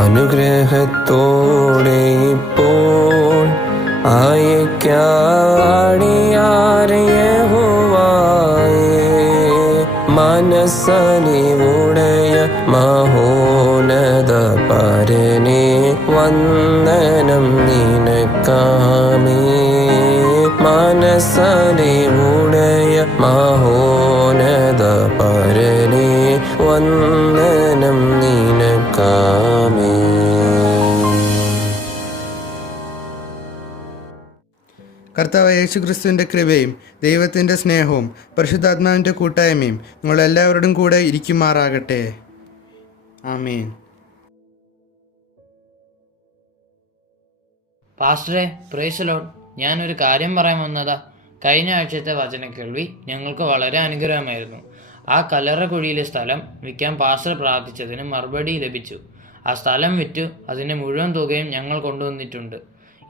അനുഗ്രഹത്തോടെ ഇപ്പോൾ യഹോവായേ, മനസ്സലിവുടയ മഹോന്നത പരനെ വന്ദനം നിനക്കാമേ. മനസ്സലിവുടയ മഹോന്നത പരനെ വന്ദനം നിനക്കാമേ. കർത്താവ് യേശുക്രിസ്തുവിൻ്റെ കൃപയും ദൈവത്തിൻ്റെ സ്നേഹവും പരിശുദ്ധാത്മാവിൻ്റെ കൂട്ടായ്മയും നിങ്ങളെല്ലാവരോടും കൂടെ ഇരിക്കുമാറാകട്ടെ. ആമേൻ. പാസ്റ്ററെ, പ്രൈസ് ലോർഡ്. ഞാനൊരു കാര്യം പറയാൻ വന്നതാ. കഴിഞ്ഞ ആഴ്ചത്തെ വചന കേൾവി ഞങ്ങൾക്ക് വളരെ അനുഗ്രഹമായിരുന്നു. ആ കല്ലറ കുഴിയിലെ സ്ഥലം വിൽക്കാൻ പാസ്റ്റർ പ്രാർത്ഥിച്ചതിന് മറുപടി ലഭിച്ചു. ആ സ്ഥലം വിറ്റു അതിൻ്റെ മുഴുവൻ തുകയും ഞങ്ങൾ കൊണ്ടുവന്നിട്ടുണ്ട്.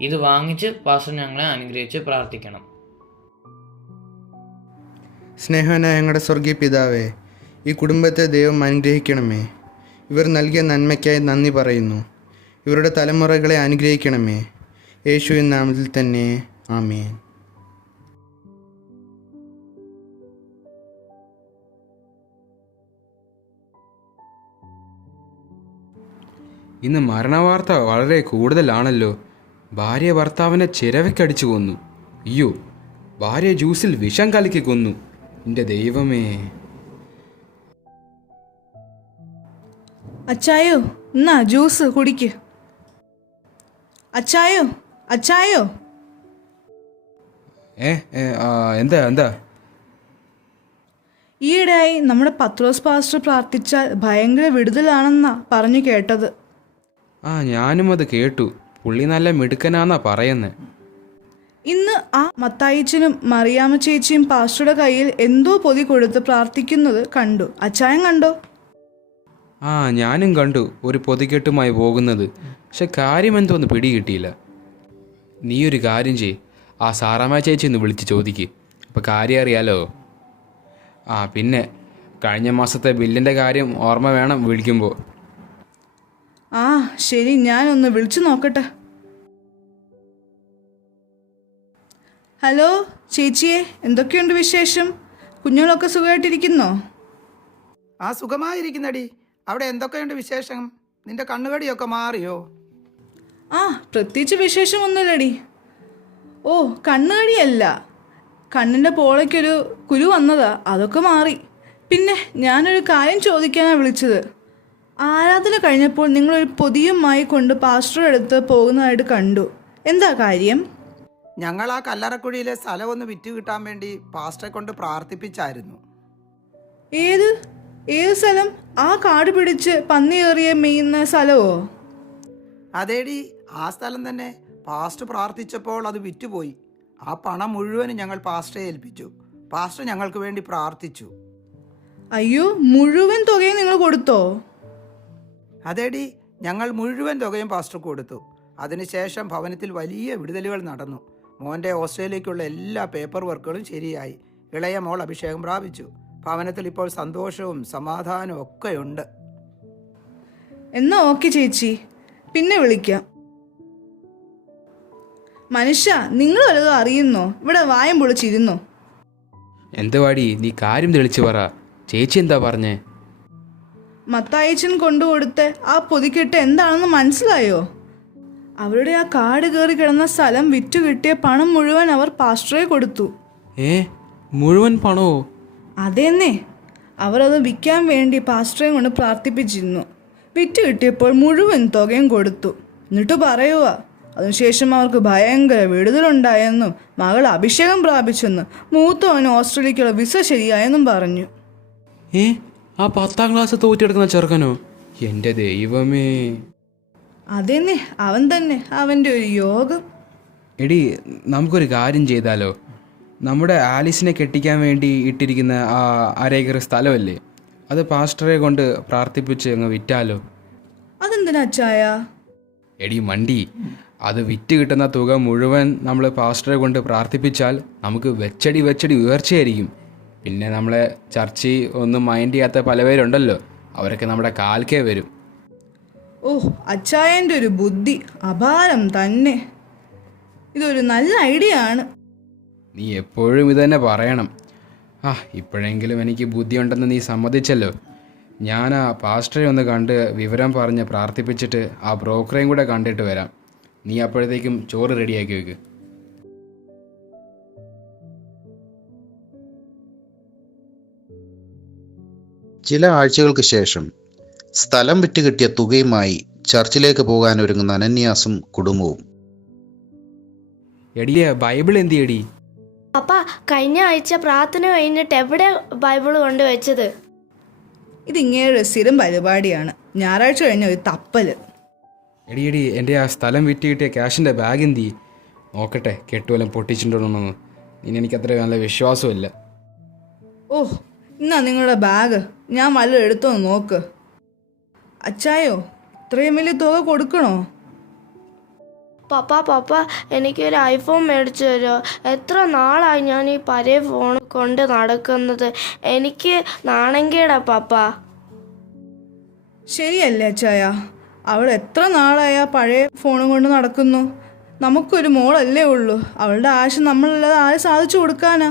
ഇത് വാങ്ങിച്ച് പാസ്റ്റർ ഞങ്ങളെ അനുഗ്രഹിച്ച് പ്രാർത്ഥിക്കണം. സ്നേഹനായ ഞങ്ങളുടെ സ്വർഗീയ പിതാവേ, ഈ കുടുംബത്തെ ദൈവം അനുഗ്രഹിക്കണമേ. ഇവർ നൽകിയ നന്മയ്ക്കായി നന്ദി പറയുന്നു. ഇവരുടെ തലമുറകളെ അനുഗ്രഹിക്കണമേ. യേശുവിൻ നാമത്തിൽ തന്നെ ആമേൻ. ഇന്ന് മരണവാർത്ത വളരെ കൂടുതലാണല്ലോ. ഭാര്യ ഭർത്താവിനെ ചിരവയ്ക്കടിച്ചു കൊന്നു. അയ്യോ, ഭാര്യ ജ്യൂസിൽ വിഷം കലക്കി കൊന്നു. എൻ്റെ ദൈവമേ. അച്ചായോ, എന്നാ ജ്യൂസ് കുടിക്ക്. അച്ചായോ, അച്ചായോ. എന്താ ഈയിടെയായി നമ്മുടെ പത്രോസ് പാസ്റ്റർ പ്രാർത്ഥിച്ചാൽ ഭയങ്കര വിടുതലാണെന്നാ പറഞ്ഞു കേട്ടത്. ഞാനും അത് കേട്ടു. പുള്ളി നല്ല മിടുക്കനാന്നാ പറയുന്നത്. ഇന്ന് ആ മത്തായിച്ചനും മറിയാമ്മ ചേച്ചിയും പാസ്റ്ററുടെ കയ്യിൽ എന്തോ പൊതി കൊടുത്ത് പ്രാർത്ഥിക്കുന്നത് കണ്ടു. അച്ചായൻ കണ്ടോ? ഞാനും കണ്ടു ഒരു പൊതിക്കെട്ടുമായി പോകുന്നത്. പക്ഷെ കാര്യം എന്തോന്ന് പിടികിട്ടിയില്ല. നീ ഒരു കാര്യം ചെയ്, ആ സാറാമ്മ ചേച്ചി ഒന്ന് വിളിച്ച് ചോദിക്ക്. അപ്പോൾ കാര്യം അറിയാലോ. പിന്നെ കഴിഞ്ഞ മാസത്തെ ബില്ലിൻ്റെ കാര്യം ഓർമ്മ വേണം വിളിക്കുമ്പോൾ. ശരി, ഞാനൊന്ന് വിളിച്ചു നോക്കട്ടെ. ഹലോ ചേച്ചിയെ, എന്തൊക്കെയുണ്ട് വിശേഷം? കുഞ്ഞുങ്ങളൊക്കെ സുഖമായിട്ടിരിക്കുന്നോ? സുഖമായിരിക്കുന്നടി. അവിടെ എന്തൊക്കെയുണ്ട് വിശേഷം? നിന്റെ കണ്ണുകടിയൊക്കെ മാറിയോ? പ്രത്യേകിച്ച് വിശേഷമൊന്നുമില്ലടി. കണ്ണുകടിയല്ല, കണ്ണിൻ്റെ പോളയ്ക്കൊരു കുരു വന്നതാ, അതൊക്കെ മാറി. പിന്നെ ഞാനൊരു കാര്യം ചോദിക്കാനാണ് വിളിച്ചത്. ആരാധന കഴിഞ്ഞപ്പോൾ നിങ്ങളൊരു പൊതിയുമായി കൊണ്ട് പാസ്റ്ററുടെ അടുത്ത് പോകുന്നതായിട്ട് കണ്ടു. എന്താ കാര്യം? ഞങ്ങൾ ആ കല്ലറക്കുഴിയിലെ സ്ഥലം ഒന്ന് വിറ്റ് കിട്ടാൻ വേണ്ടി പാസ്റ്ററെ കൊണ്ട് പ്രാർത്ഥിപ്പിച്ചായിരുന്നു. ഏത് സ്ഥലം? ആ കാട് പിടിച്ച് പന്നിയേറിയ മെയ്യുന്ന സ്ഥലമോ? അതേടി, ആ സ്ഥലം തന്നെ. പാസ്റ്റർ പ്രാർത്ഥിച്ചപ്പോൾ അത് വിറ്റുപോയി. ആ പണം മുഴുവനും ഞങ്ങൾ പാസ്റ്ററെ ഏൽപ്പിച്ചു. പാസ്റ്റർ ഞങ്ങൾക്ക് വേണ്ടി പ്രാർത്ഥിച്ചു. അയ്യോ, മുഴുവൻ തുകയും നിങ്ങൾ കൊടുത്തോ? അതേടി, ഞങ്ങൾ മുഴുവൻ തുകയും പാസ്റ്റർ കൊടുത്തു. അതിനുശേഷം ഭവനത്തിൽ വലിയ വിടുതലുകൾ നടന്നു. മോൻ്റെ ഓസ്ട്രേലിയയ്ക്കുള്ള എല്ലാ പേപ്പർ വർക്കുകളും ശരിയായി. ഇളയ മോൾ അഭിഷേകം പ്രാപിച്ചു. ഭവനത്തിൽ ഇപ്പോൾ സന്തോഷവും സമാധാനവും ഒക്കെയുണ്ട്. എന്നാ ഓക്കെ ചേച്ചി, പിന്നെ വിളിക്കാം. മനുഷ്യ, നിങ്ങൾ വല്ലതും അറിയുന്നോ? ഇവിടെ വായം പൊളിച്ചിരുന്നോ? എന്തുവാടി, നീ കാര്യം തെളിച്ചു പറ. ചേച്ചി എന്താ പറഞ്ഞേ? മത്തായിച്ചൻ കൊണ്ടുകൊടുത്ത് ആ പൊതിക്കെട്ട് എന്താണെന്ന് മനസ്സിലായോ? അവരുടെ ആ കാട് കയറി കിടന്ന സ്ഥലം വിറ്റു കിട്ടിയ പണം മുഴുവൻ അവർ പാസ്റ്ററെ കൊടുത്തു. മുഴുവൻ പണമോ? അതെന്നെ, അവർ അത് വിൽക്കാൻ വേണ്ടി പാസ്റ്ററെ കൊണ്ട് പ്രാർത്ഥിപ്പിച്ചിരുന്നു. വിറ്റ് കിട്ടിയപ്പോൾ മുഴുവൻ തുകയും കൊടുത്തു. എന്നിട്ട് പറയുക, അതിനുശേഷം അവർക്ക് ഭയങ്കര വിടുതലുണ്ടായെന്നും മകൾ അഭിഷേകം പ്രാപിച്ചെന്നും മൂത്തവന് ഓസ്ട്രേലിയക്കുള്ള വിസ ശരിയായെന്നും പറഞ്ഞു. ആ 10ാം ക്ലാസ് തോറ്റെടുക്കുന്ന ചെറുക്കനോ? എൻ്റെ ദൈവമേ. അതെന്നെ, അവൻ തന്നെ. അവൻ്റെ ഒരു യോഗം. എടി, നമുക്കൊരു കാര്യം ചെയ്താലോ? നമ്മുടെ ആലിസിനെ കെട്ടിക്കാൻ വേണ്ടി ഇട്ടിരിക്കുന്ന ആ അരേക്കർ സ്ഥലമല്ലേ, അത് പാസ്റ്ററെ കൊണ്ട് പ്രാർത്ഥിപ്പിച്ച് അങ്ങ് വിറ്റാലോ? അതെന്തിനാ അച്ചായ? എടി മണ്ടി, അത് വിറ്റ് കിട്ടുന്ന തുക മുഴുവൻ നമ്മൾ പാസ്റ്ററെ കൊണ്ട് പ്രാർത്ഥിപ്പിച്ചാൽ നമുക്ക് വെച്ചടി ഉയർച്ചയായിരിക്കും. പിന്നെ നമ്മളെ ചർച്ചിൽ ഒന്നും മൈൻഡ് ചെയ്യാത്ത പല പേരുണ്ടല്ലോ, അവരൊക്കെ നമ്മുടെ കാൽക്കേ വരും. ഓ, അച്ചായൻ്റെ ഒരു ബുദ്ധി അപാരം തന്നെ. ഇതൊരു നല്ല ഐഡിയ ആണ്. നീ എപ്പോഴും ഇത് തന്നെ പറയണം. ഇപ്പോഴെങ്കിലും എനിക്ക് ബുദ്ധിയുണ്ടെന്ന് നീ സമ്മതിച്ചല്ലോ. ഞാൻ ആ പാസ്റ്ററെ ഒന്ന് കണ്ട് വിവരം പറഞ്ഞ് പ്രാർത്ഥിപ്പിച്ചിട്ട് ആ ബ്രോക്കറേയും കൂടെ കണ്ടിട്ട് വരാം. നീ അപ്പോഴത്തേക്കും ചോറ് റെഡിയാക്കി വെക്ക്. ചില ആഴ്ചകൾക്ക് ശേഷം സ്ഥലം വിറ്റ് കിട്ടിയ തുകയുമായി ചർച്ചിലേക്ക് പോകാൻ ഒരുങ്ങുന്ന അനന്യാസും കുടുംബവും. എടിയ ബൈബിൾ എന്തിയടി? പപ്പ, കഴിഞ്ഞ ആഴ്ച പ്രാർത്ഥന കഴിഞ്ഞിട്ട് എവിടെ ബൈബിൾ കൊണ്ടുവച്ചത്? ഇതിങ്ങനെ സ്ഥിരം പരിപാടിയാണ്. ഞായറാഴ്ച കഴിഞ്ഞ ഒരു തപ്പല്. എടി എൻ്റെ ആ സ്ഥലം വിറ്റ് കിട്ടിയ ക്യാഷിൻ്റെ ബാഗ് എന്തി? നോക്കട്ടെ, കെട്ടുവല്ലം പൊട്ടിച്ചിട്ടുണ്ടോന്നൊന്ന്. ഇനി എനിക്കത്ര നല്ല വിശ്വാസമില്ല. ഓ, എന്നാ നിങ്ങളുടെ ബാഗ് ഞാൻ വല്ലതും എടുത്തോ നോക്ക്. അച്ചായോ, ഇത്രയും വലിയ തുക കൊടുക്കണോ? പപ്പ എനിക്കൊരു ഐഫോൺ മേടിച്ചു തരുമോ? എത്ര നാളായി ഞാൻ ഈ പഴയ ഫോൺ കൊണ്ട് നടക്കുന്നത്. എനിക്ക് നാണംകേടാ പപ്പ. ശരിയല്ലേ അച്ചായ, അവൾ എത്ര നാളായി ആ പഴയ ഫോണും കൊണ്ട് നടക്കുന്നു. നമുക്കൊരു മോളല്ലേ ഉള്ളൂ. അവളുടെ ആശ നമ്മളല്ലാതെ ആരെ സാധിച്ചു കൊടുക്കാനാ?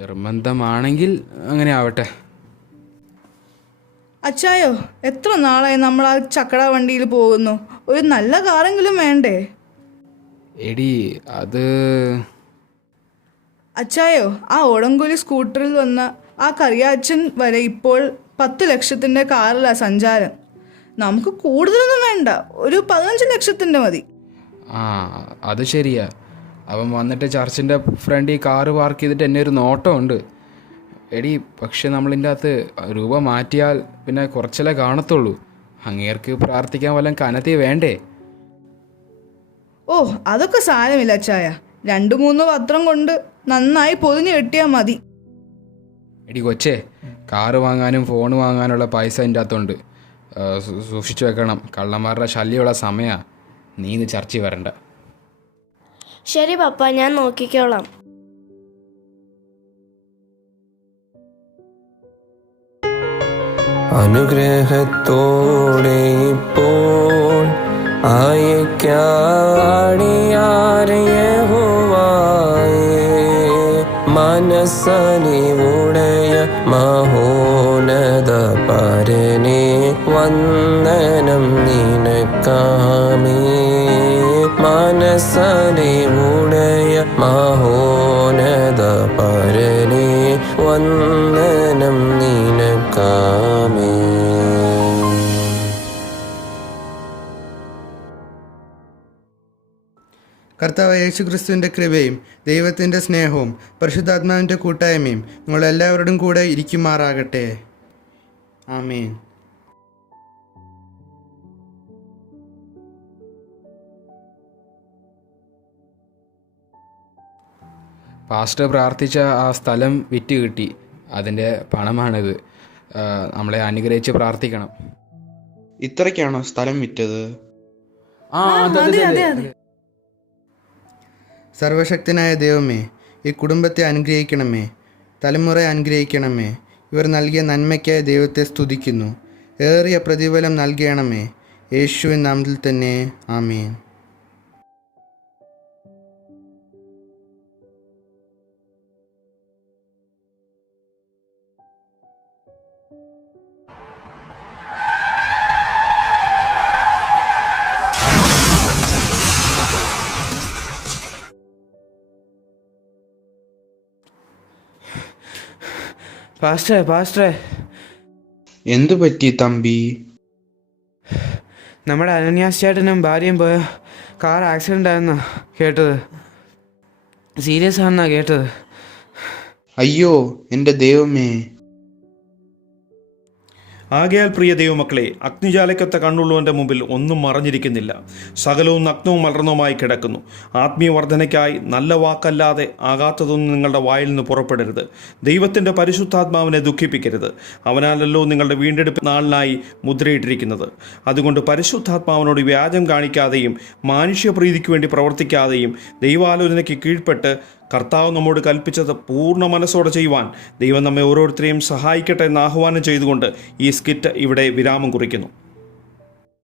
നിർബന്ധമാണെങ്കിൽ അങ്ങനെ ആവട്ടെ. അച്ചായോ, എത്ര നാളായി നമ്മൾ ആ ചക്കട വണ്ടിയിൽ പോകുന്നു. ഒരു നല്ല കാറെങ്കിലും വേണ്ടേ? എടി അത് അച്ചായോ, ആ ഓടംകുലി സ്കൂട്ടറിൽ വന്ന ആ കറിയാച്ചൻ വരെ ഇപ്പോൾ 10 ലക്ഷത്തിൻ്റെ കാറിലാണ് സഞ്ചാരം. നമുക്ക് കൂടുതലൊന്നും വേണ്ട, ഒരു 15 ലക്ഷത്തിൻ്റെ മതി. അത് ശരിയാ. അവൻ വന്നിട്ട് ചർച്ചിൻ്റെ ഫ്രണ്ടിൽ കാറ് പാർക്ക് ചെയ്തിട്ട് എന്നെ ഒരു നോട്ടമുണ്ട്. എടി, പക്ഷെ നമ്മളിൻ്റെ അകത്ത് രൂപ മാറ്റിയാൽ പിന്നെ കുറച്ചല്ലേ കാണത്തുള്ളൂ. അങ്ങേർക്ക് പ്രാർത്ഥിക്കാൻ വല്ലതും കനത്തി വേണ്ടേ? ഓ, അതൊക്കെ സാരമില്ല അച്ചായ. 2-3 പത്രം കൊണ്ട് നന്നായി പൊതിഞ്ഞ് കെട്ടിയാൽ മതി. എടി കൊച്ചേ, കാറ് വാങ്ങാനും ഫോൺ വാങ്ങാനുള്ള പൈസ എൻ്റെ അകത്തുണ്ട്. സൂക്ഷിച്ചു വെക്കണം. കള്ളന്മാരുടെ ശല്യമുള്ള സമയമാണ്. നീ ഇന്ന് ചർച്ചിൽ വരണ്ട. ശരി പപ്പ, ഞാൻ നോക്കിക്കോളാം. അനുഗ്രഹത്തോടെ ഇപ്പോൾ യഹോവായേ, മനസ്സലിവുടയ മഹോന്നത പരനെ വന്ദനം നിനക്കാമേ. മനസ്സലിവുടയ മഹോന്നത പരനെ വന്ദനം നിനക്കാമേ. കർത്താവ് യേശുക്രിസ്തുവിൻ്റെ കൃപയും ദൈവത്തിൻ്റെ സ്നേഹവും പരിശുദ്ധാത്മാവിൻ്റെ കൂട്ടായ്മയും നിങ്ങളെല്ലാവരോടും കൂടെ ഇരിക്കുമാറാകട്ടെ. ആമേൻ. പാസ്റ്റർ പ്രാർത്ഥിച്ച ആ സ്ഥലം വിറ്റ് കിട്ടി. അതിൻ്റെ പണമാണിത്. നമ്മളെ അനുഗ്രഹിച്ച് പ്രാർത്ഥിക്കണം. ഇത്രയ്ക്കാണോ സ്ഥലം വിറ്റത്? അതെ. സർവശക്തനായ ദൈവമേ, ഈ കുടുംബത്തെ അനുഗ്രഹിക്കണമേ, തലമുറയെ അനുഗ്രഹിക്കണമേ. ഇവർ നൽകിയ നന്മയ്ക്കായി ദൈവത്തെ സ്തുതിക്കുന്നു. ഏറിയ പ്രതിഫലം നൽകണമേ. യേശുവിൻ നാമത്തിൽ തന്നെ. ആമേൻ. പാസ്റ്ററെ എന്തു പറ്റി തമ്പി? നമ്മുടെ അനന്യാസ് ചേട്ടനും ഭാര്യയും പോയ കാർ ആക്സിഡൻ്റ് ആയെന്നാ കേട്ടത്. സീരിയസ് ആണെന്നാ കേട്ടത്. അയ്യോ, എൻ്റെ ദൈവമേ. ആകയാൽ പ്രിയ ദൈവമക്കളെ, അഗ്നിജാലയ്ക്കൊത്ത കണ്ണുള്ളവൻ്റെ മുമ്പിൽ ഒന്നും മറഞ്ഞിരിക്കുന്നില്ല. സകലവും നഗ്നവും മലർന്നവുമായി കിടക്കുന്നു. ആത്മീയ വർധനയ്ക്കായി നല്ല വാക്കല്ലാതെ ആകാത്തതൊന്നും നിങ്ങളുടെ വായിൽ നിന്ന് പുറപ്പെടരുത്. ദൈവത്തിൻ്റെ പരിശുദ്ധാത്മാവിനെ ദുഃഖിപ്പിക്കരുത്. അവനാലല്ലോ നിങ്ങളുടെ വീണ്ടെടുപ്പ് നാളിനായി മുദ്രയിട്ടിരിക്കുന്നത്. അതുകൊണ്ട് പരിശുദ്ധാത്മാവിനോട് വ്യാജം കാണിക്കാതെയും മാനുഷ്യപ്രീതിക്ക് വേണ്ടി പ്രവർത്തിക്കാതെയും ദൈവാലോചനയ്ക്ക് കീഴ്പ്പെട്ട് കർത്താവ് നമ്മോട് കൽപ്പിച്ചത് പൂർണ്ണ മനസ്സോടെ ചെയ്യുവാൻ ദൈവം നമ്മെ ഓരോരുത്തരെയും സഹായിക്കട്ടെ എന്ന് ആഹ്വാനം ചെയ്തുകൊണ്ട് ഈ സ്കിറ്റ് ഇവിടെ വിരാമം കുറിക്കുന്നു.